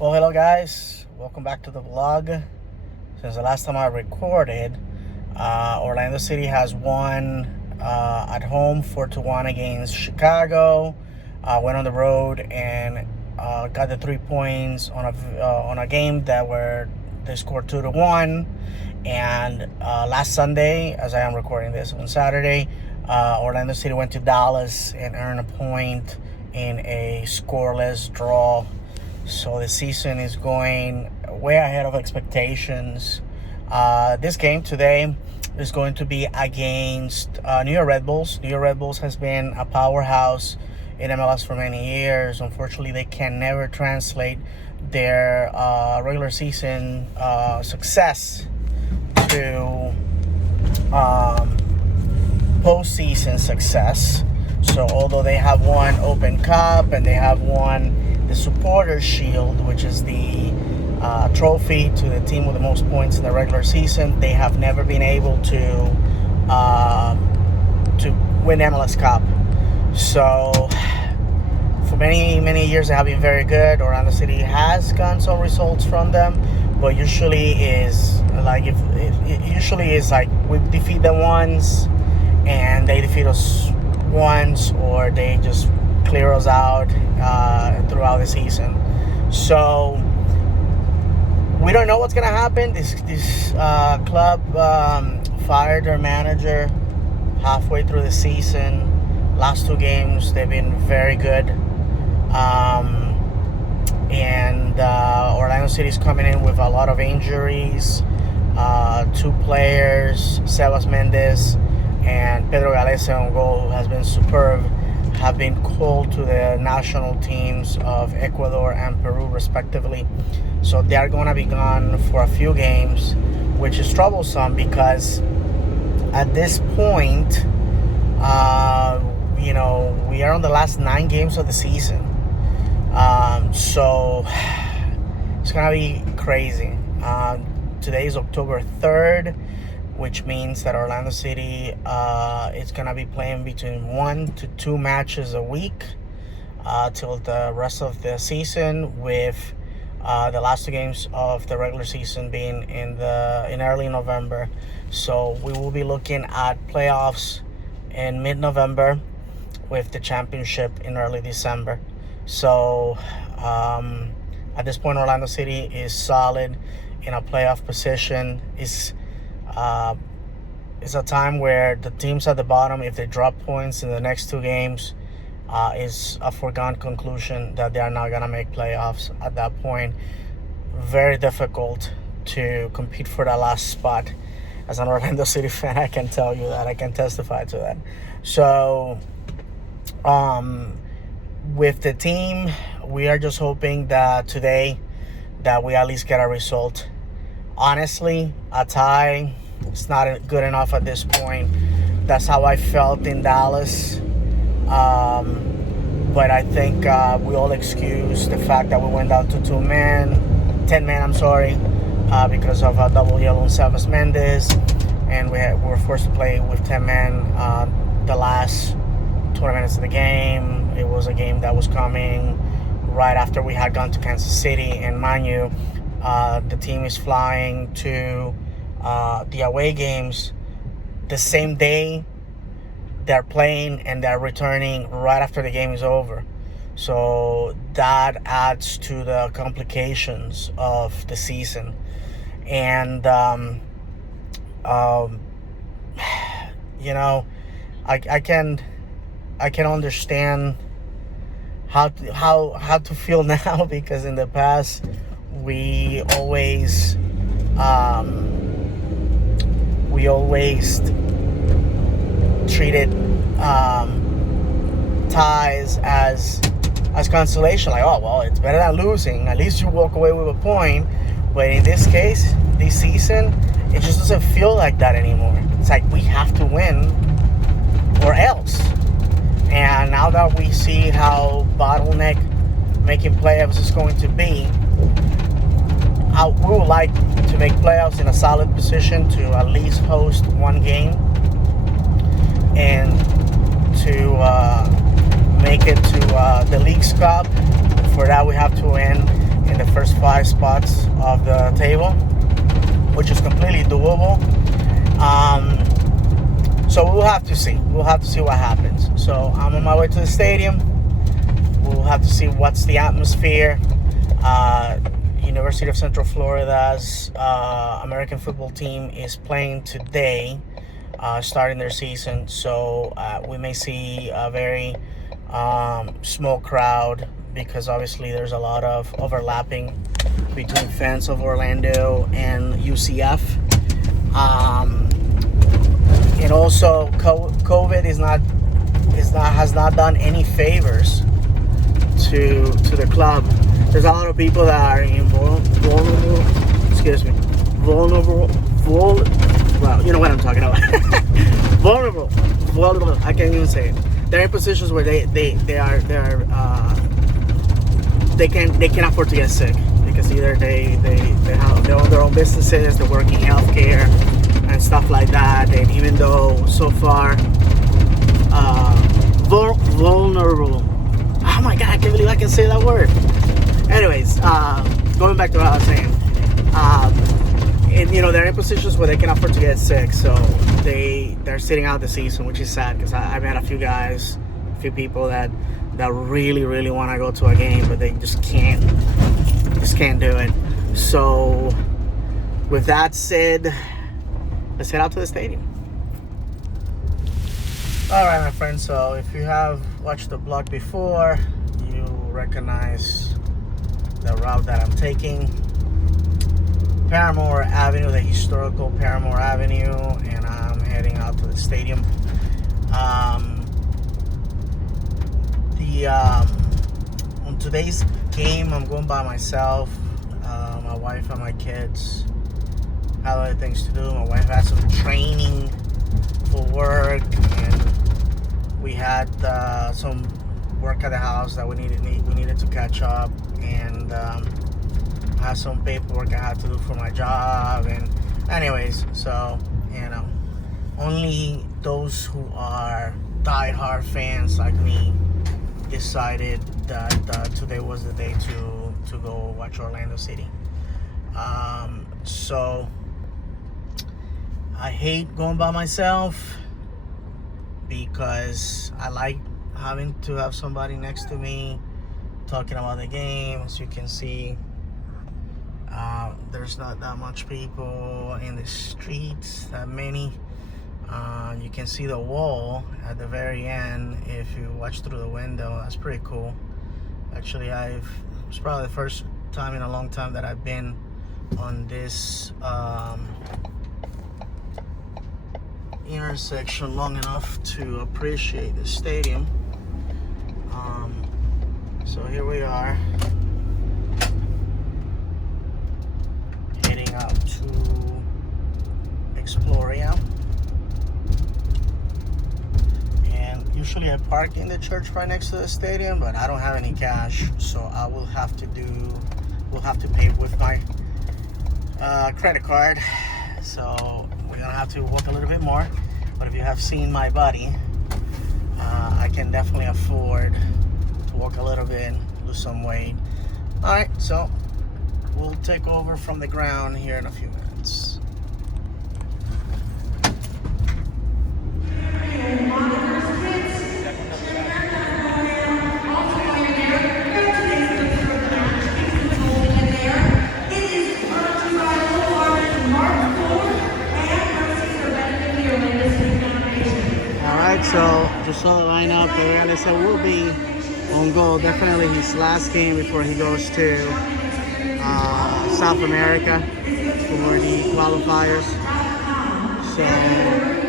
Well, hello guys. Welcome back to the vlog. Since the last time I recorded, Orlando City has won at home 4-1 against Chicago. Went on the road and got the 3 points on a game where they scored 2-1. And last Sunday, as I am recording this on Saturday, Orlando City went to Dallas and earned a point in a scoreless draw. So the season is going way ahead of expectations. This game today is going to be against New York Red Bulls. New York Red Bulls has been a powerhouse in MLS for many years. Unfortunately, they can never translate their regular season success to postseason success. So although they have won Open Cup and they have won the Supporters Shield, which is the trophy to the team with the most points in the regular season, they have never been able to win MLS Cup. So for many years they have been very good. Orlando City has gotten some results from them, but usually is like we defeat them once and they defeat us once, or they just clear us out throughout the season. So we don't know what's gonna happen. This club fired their manager halfway through the season. Last two games they've been very good, and Orlando City's coming in with a lot of injuries. Two players, Sebas Mendez and Pedro Galese on goal, who has been superb, have been called to the national teams of Ecuador and Peru respectively. So they are going to be gone for a few games, which is troublesome because at this point, we are on the last 9 games of the season. So it's going to be crazy. Today is October 3rd, which means that Orlando City is going to be playing between 1 to 2 matches a week till the rest of the season, with the last 2 games of the regular season being in early November. So we will be looking at playoffs in mid-November with the championship in early December. So at this point, Orlando City is solid in a playoff position. It's a time where the teams at the bottom, if they drop points in the next 2 games, is a foregone conclusion that they are not going to make playoffs at that point. Very difficult to compete for that last spot. As an Orlando City fan, I can tell you that. I can testify to that. So with the team, we are just hoping that today that we at least get a result. Honestly, a tie, it's not good enough at this point. That's how I felt in Dallas. But I think we all excuse the fact that we went down to 10 men, because of a double yellow on Sebas Mendez. And we were forced to play with 10 men the last 20 minutes of the game. It was a game that was coming right after we had gone to Kansas City. And mind you, the team is flying to the away games the same day they're playing, and they're returning right after the game is over. So that adds to the complications of the season. And I can understand how to feel now, because in the past we always treated ties as consolation, like, oh well, it's better than losing, at least you walk away with a point. But in this case, this season, it just doesn't feel like that anymore. It's like we have to win or else. And now that we see how bottleneck making playoffs is going to be, we would like to make playoffs in a solid position to at least host 1 game and to make it to the League's Cup. For that, we have to win in the first 5 spots of the table, which is completely doable. So we'll have to see. We'll have to see what happens. So I'm on my way to the stadium. We'll have to see what's the atmosphere. University of Central Florida's American football team is playing today, starting their season. So we may see a very small crowd, because obviously there's a lot of overlapping between fans of Orlando and UCF. And also, COVID has not done any favors to the club. There's a lot of people that are vulnerable. Well, you know what I'm talking about. vulnerable. I can't even say it. They're in positions where they can't afford to get sick, because either they own their own businesses, they work in healthcare and stuff like that. And even though so far vulnerable. Oh my God, I can't believe I can say that word. Anyways, going back to what I was saying, and they're in positions where they can afford to get sick, so they're sitting out the season, which is sad, because I met a few people that really, really want to go to a game, but they just can't do it. So with that said, let's head out to the stadium. All right, my friends, so if you have watched the vlog before, you recognize the route that I'm taking. Paramore Avenue, the historical Paramore Avenue, and I'm heading out to the stadium. On today's game, I'm going by myself. My wife and my kids have other things to do. My wife had some training for work, and we had some work at the house that we needed to catch up, and I had some paperwork I had to do for my job. And anyways, so only those who are die-hard fans like me decided that today was the day to go watch Orlando City. So I hate going by myself, because I like having to have somebody next to me talking about the game. As you can see, there's not that much people in the streets, that many. You can see the wall at the very end if you watch through the window. That's pretty cool. Actually, it's probably the first time in a long time that I've been on this intersection long enough to appreciate the stadium. So here we are, heading out to Exploria. And usually I park in the church right next to the stadium, but I don't have any cash, so I will have to pay with my credit card. So we're gonna have to walk a little bit more. But if you have seen my body, I can definitely afford to walk a little bit, lose some weight. All right, so we'll take over from the ground here in a few minutes. So just saw the lineup. They will be on goal. Definitely his last game before he goes to South America for the qualifiers. So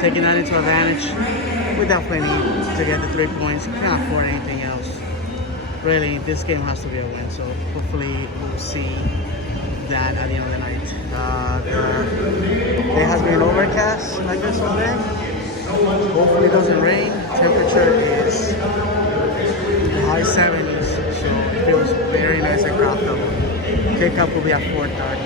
taking that into advantage, we definitely need to get the 3 points. We can't afford anything else. Really, this game has to be a win. So hopefully we'll see that at the end of the night. It has been overcast like this all day. Hopefully it doesn't rain. Temperature is high 70s, so it feels very nice and comfortable. Kickoff will be at 4:30.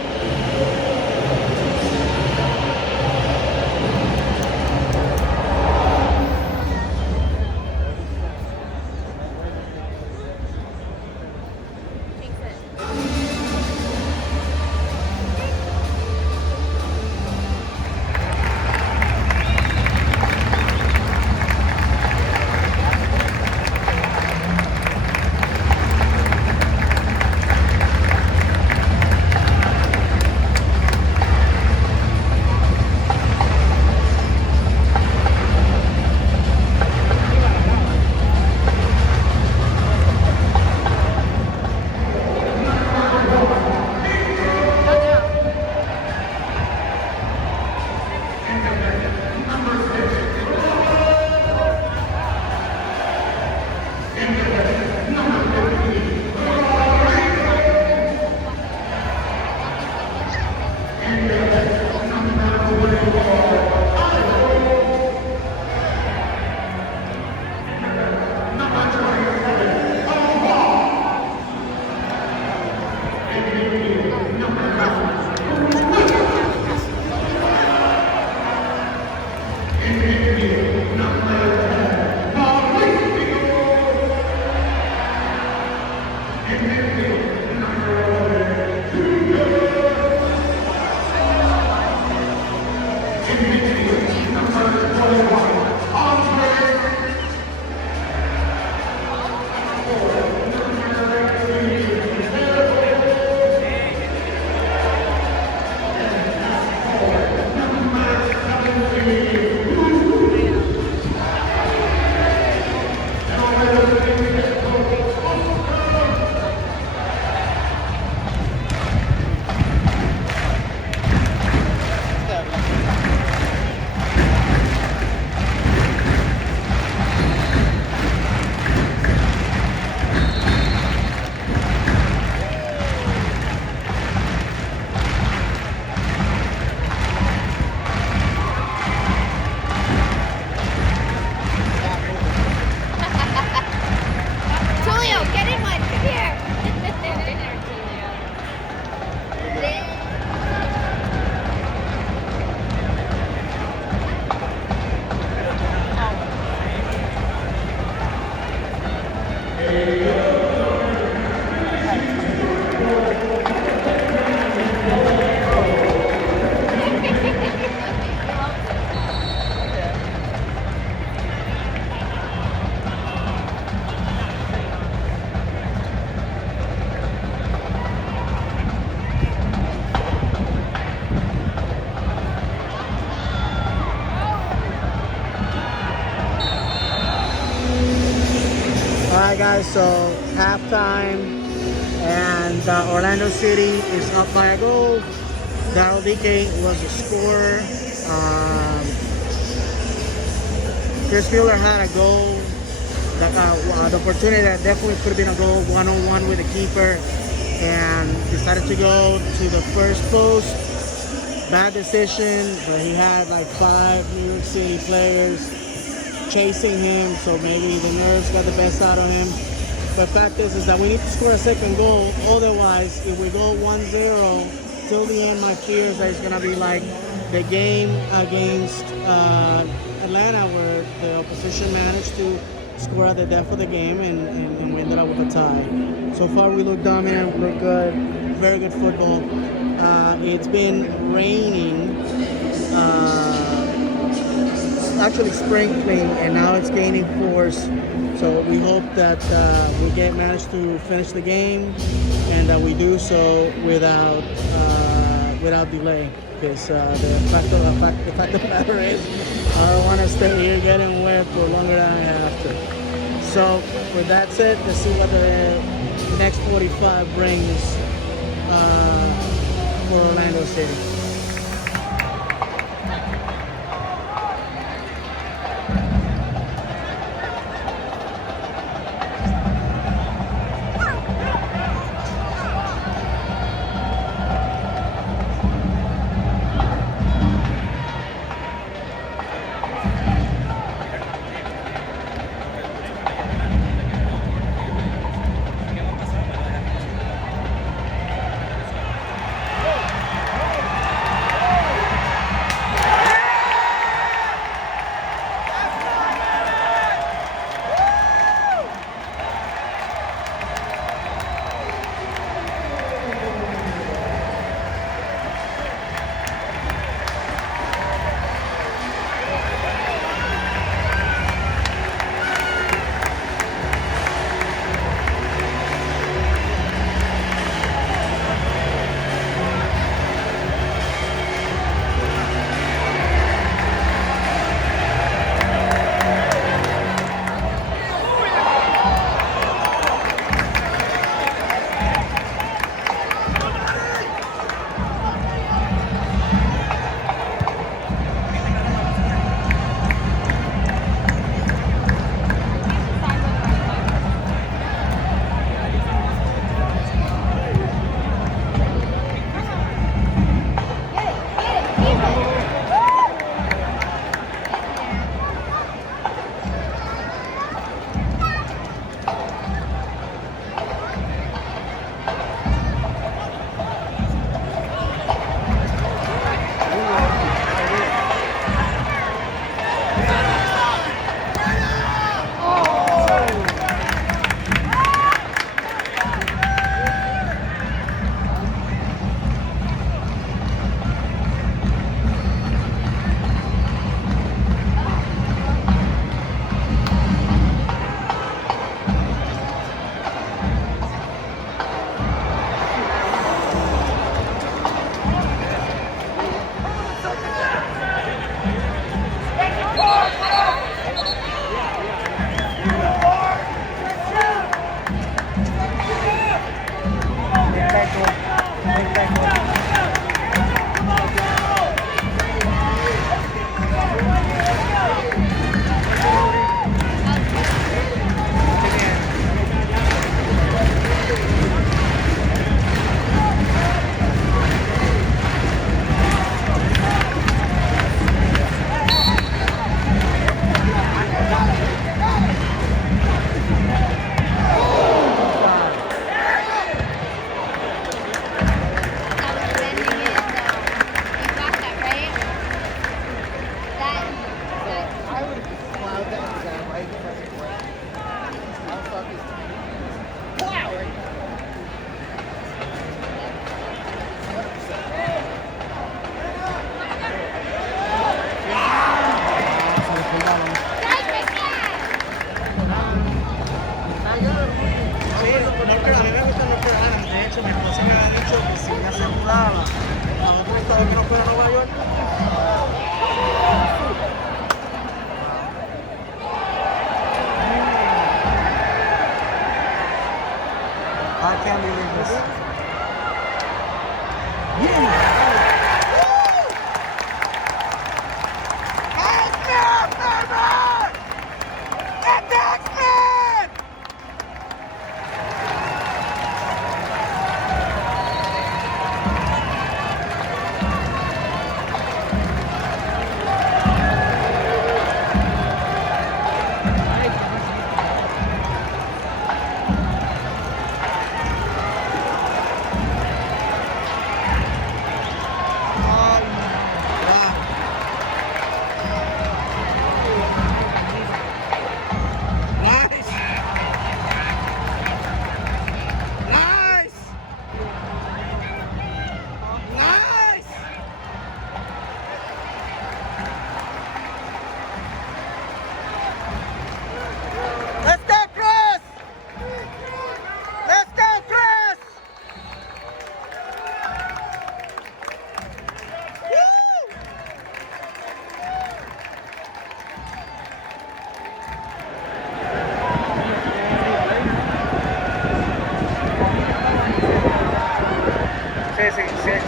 Alright guys, so halftime, and Orlando City is up by a goal. Daryl DK was the scorer. Chris Mueller had a goal, the opportunity that definitely could have been a goal, one-on-one with the keeper, and decided to go to the first post. Bad decision, but he had like 5 New York City players chasing him, so maybe the nerves got the best out of him. But fact is that we need to score a second goal. Otherwise, if we go 1-0 till the end, my fear is that it's gonna be like the game against Atlanta, where the opposition managed to score at the death of the game, and we ended up with a tie. So far, we look dominant, we look good, very good football. It's been raining. Actually sprinkling, and now it's gaining force, so we hope that we manage to finish the game, and that we do so without delay, because the fact of the matter is I don't want to stay here getting wet for longer than I have to. So with that said, let's see what the next 45 brings for Orlando City. can't believe this.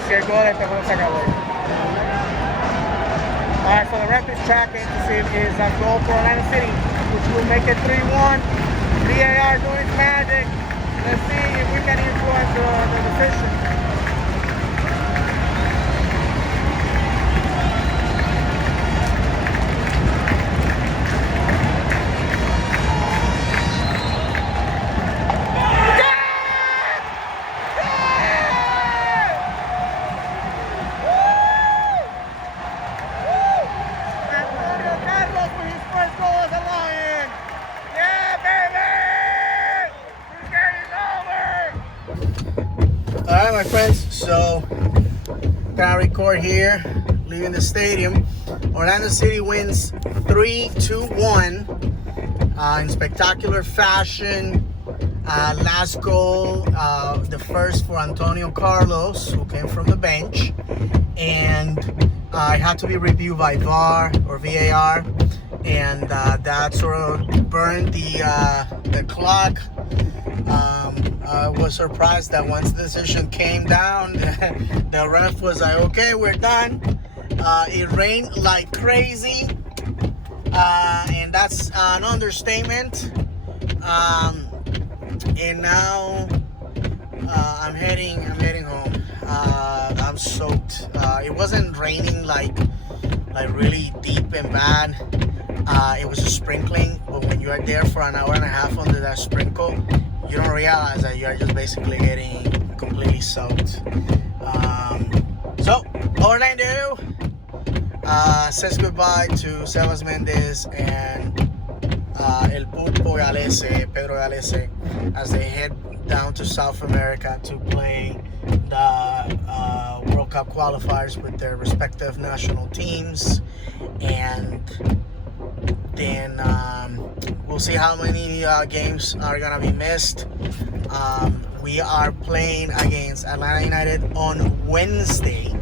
Si el gol este juego se acabó. Alright, so the ref is tracking to see if it's a goal for Orlando City, which will make it 3-1. VAR doing its magic. Let's see if we can influence the decision. Alright, my friends, so gonna record here, leaving the stadium. Orlando City wins 3-1 in spectacular fashion. Last goal, the first for Antonio Carlos, who came from the bench, and it had to be reviewed by VAR or VAR, and that sort of burned the clock. I was surprised that once the decision came down, the ref was like, okay, we're done. It rained like crazy, and that's an understatement. And now I'm heading home. I'm soaked. It wasn't raining like really deep and bad. It was just sprinkling, but when you are there for an hour and a half under that sprinkle, you don't realize that you are just basically getting completely soaked. So Orlando says goodbye to Sebas Mendez and El Pulpo Galese, Pedro Galese, as they head down to South America to play the World Cup qualifiers with their respective national teams. And then we'll see how many games are gonna be missed. We are playing against Atlanta United on Wednesday,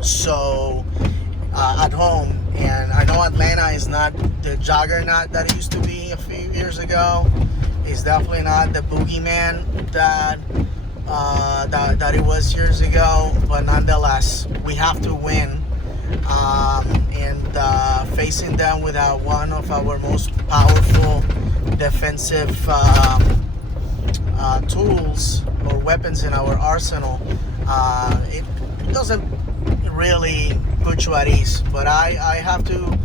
so at home. And I know Atlanta is not the juggernaut that it used to be a few years ago. It's definitely not the boogeyman that it was years ago. But nonetheless, we have to win. And facing them without one of our most powerful defensive tools or weapons in our arsenal, it doesn't really put you at ease. But I have to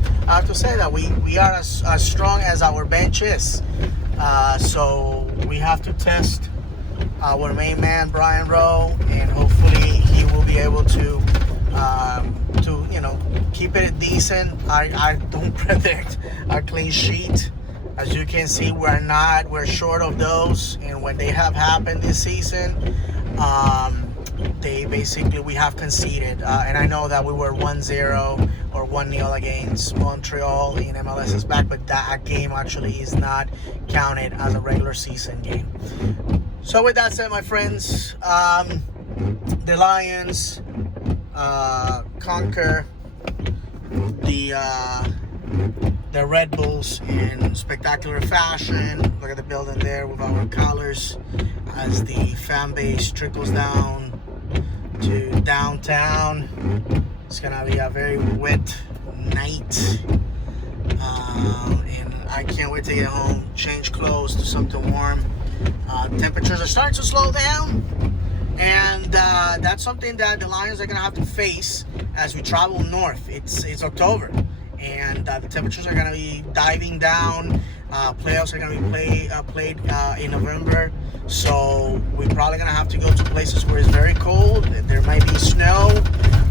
say that we are as strong as our bench is. So we have to test our main man Brian Rowe, and hopefully he will be able to keep it decent. I don't predict a clean sheet. As you can see, we're short of those, and when they have happened this season, we have conceded, and I know that we were 1-0 or 1-0 against Montreal in MLS's back, but that game actually is not counted as a regular season game. So with that said, my friends, the Lions conquer the Red Bulls in spectacular fashion. Look at the building there with our colors. as the fan base trickles down to downtown. It's gonna be a very wet night, and I can't wait to get home, change clothes to something warm. Temperatures are starting to slow down, and that's something that the Lions are gonna have to face as we travel north. It's October, and the temperatures are gonna be diving down. Playoffs are gonna be played in November, so we're probably gonna have to go to places where it's very cold. There might be snow.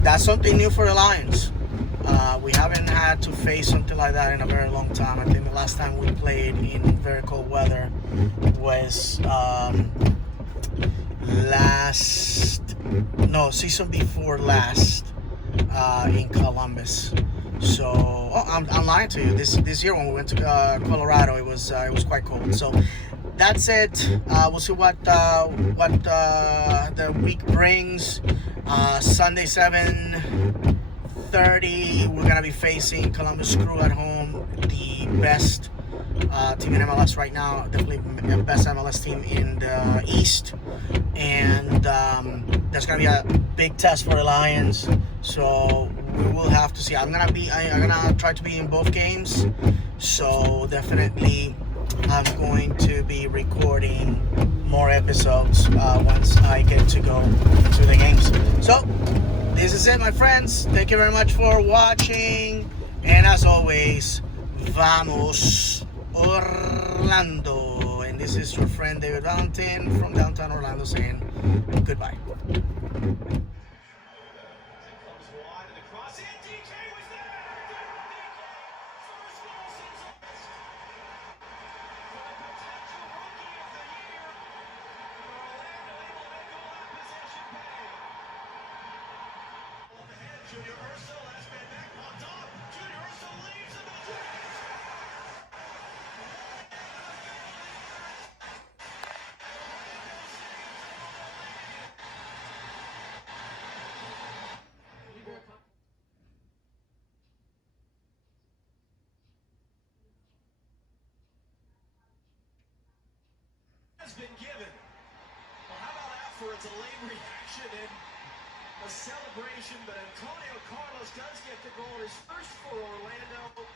That's something new for the Lions. We haven't had to face something like that in a very long time. I think the last time we played in very cold weather was season before last in Columbus. So I'm lying to you. This year when we went to Colorado, it was quite cold. So that's it. We'll see what the week brings. Sunday 7:30, we're gonna be facing Columbus Crew at home, the best team in MLS right now, definitely the best MLS team in the East, and that's gonna be a big test for the Lions. So we will have to see. I'm gonna try to be in both games, so definitely I'm going to be recording more episodes once I get to go to the games. So this is it, my friends. Thank you very much for watching, and as always, vamos Orlando. And this is your friend David Valentin from downtown Orlando saying goodbye. Has been given. Well, how about that for a delayed reaction and a celebration, but Antonio Carlos does get the goal, his first for Orlando.